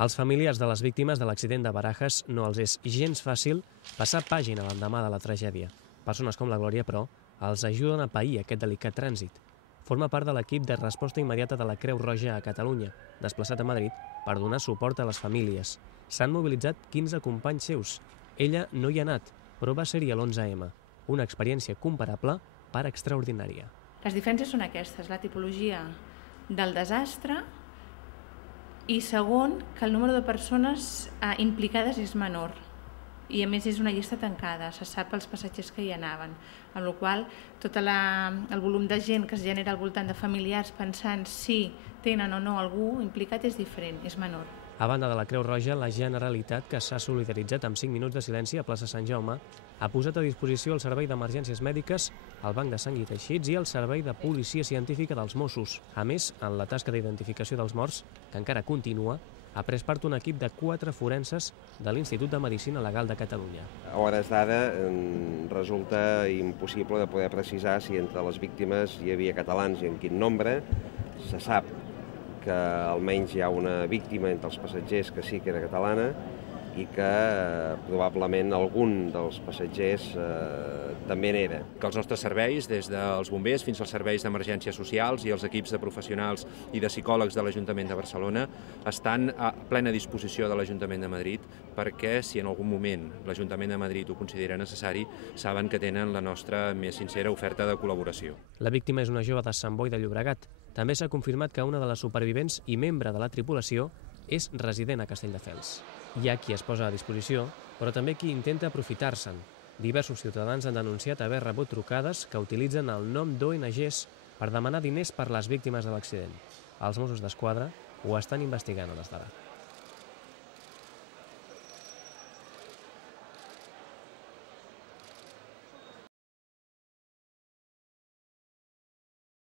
Als familiars de les víctimes de l'accident de Barajas no els és gens fàcil passar pàgina l'endemà de la tragèdia. Persones com la Glòria, però, els ajuden a pair aquest delicat trànsit. Forma part de l'equip de resposta immediata de la Creu Roja a Catalunya, desplaçat a Madrid per donar suport a les famílies. S'han mobilitzat 15 companys seus. Ella no hi ha anat, però va ser-hi a l'11M. Una experiència comparable per extraordinària. Les diferències són aquestes, la tipologia del desastre i segon, que el número de persones implicades és menor i a més és una llista tancada, se sap els passatgers que hi anaven, amb la qual cosa tot el volum de gent que es genera al voltant de familiars pensant si tenen o no algú implicat és diferent, és menor. A banda de la Creu Roja, la Generalitat, que s'ha solidaritzat amb 5 minuts de silenci a plaça Sant Jaume, ha posat a disposició el Servei d'Emergències Mèdiques, el Banc de Sang i Teixits i el Servei de Policia Científica dels Mossos. A més, en la tasca d'identificació dels morts, que encara continua, ha pres part un equip de 4 forenses de l'Institut de Medicina Legal de Catalunya. A hores d'ara resulta impossible de poder precisar si entre les víctimes hi havia catalans i en quin nombre. Se sap que almenys hi ha una víctima entre els passatgers que sí que era catalana i que probablement algun dels passatgers també n'era. Que els nostres serveis, des dels bombers fins als serveis d'emergències socials i els equips de professionals i de psicòlegs de l'Ajuntament de Barcelona estan a plena disposició de l'Ajuntament de Madrid perquè si en algun moment l'Ajuntament de Madrid ho considera necessari, saben que tenen la nostra més sincera oferta de col·laboració. La víctima és una jove de Sant Boi de Llobregat. També s'ha confirmat que una de les supervivents i membre de la tripulació és resident a Castelldefels. Hi ha qui es posa a disposició, però també qui intenta aprofitar-se'n. Diversos ciutadans han denunciat haver rebut trucades que utilitzen el nom d'ONGs per demanar diners per les víctimes de l'accident. Els Mossos d'Esquadra ho estan investigant a hores d'ara.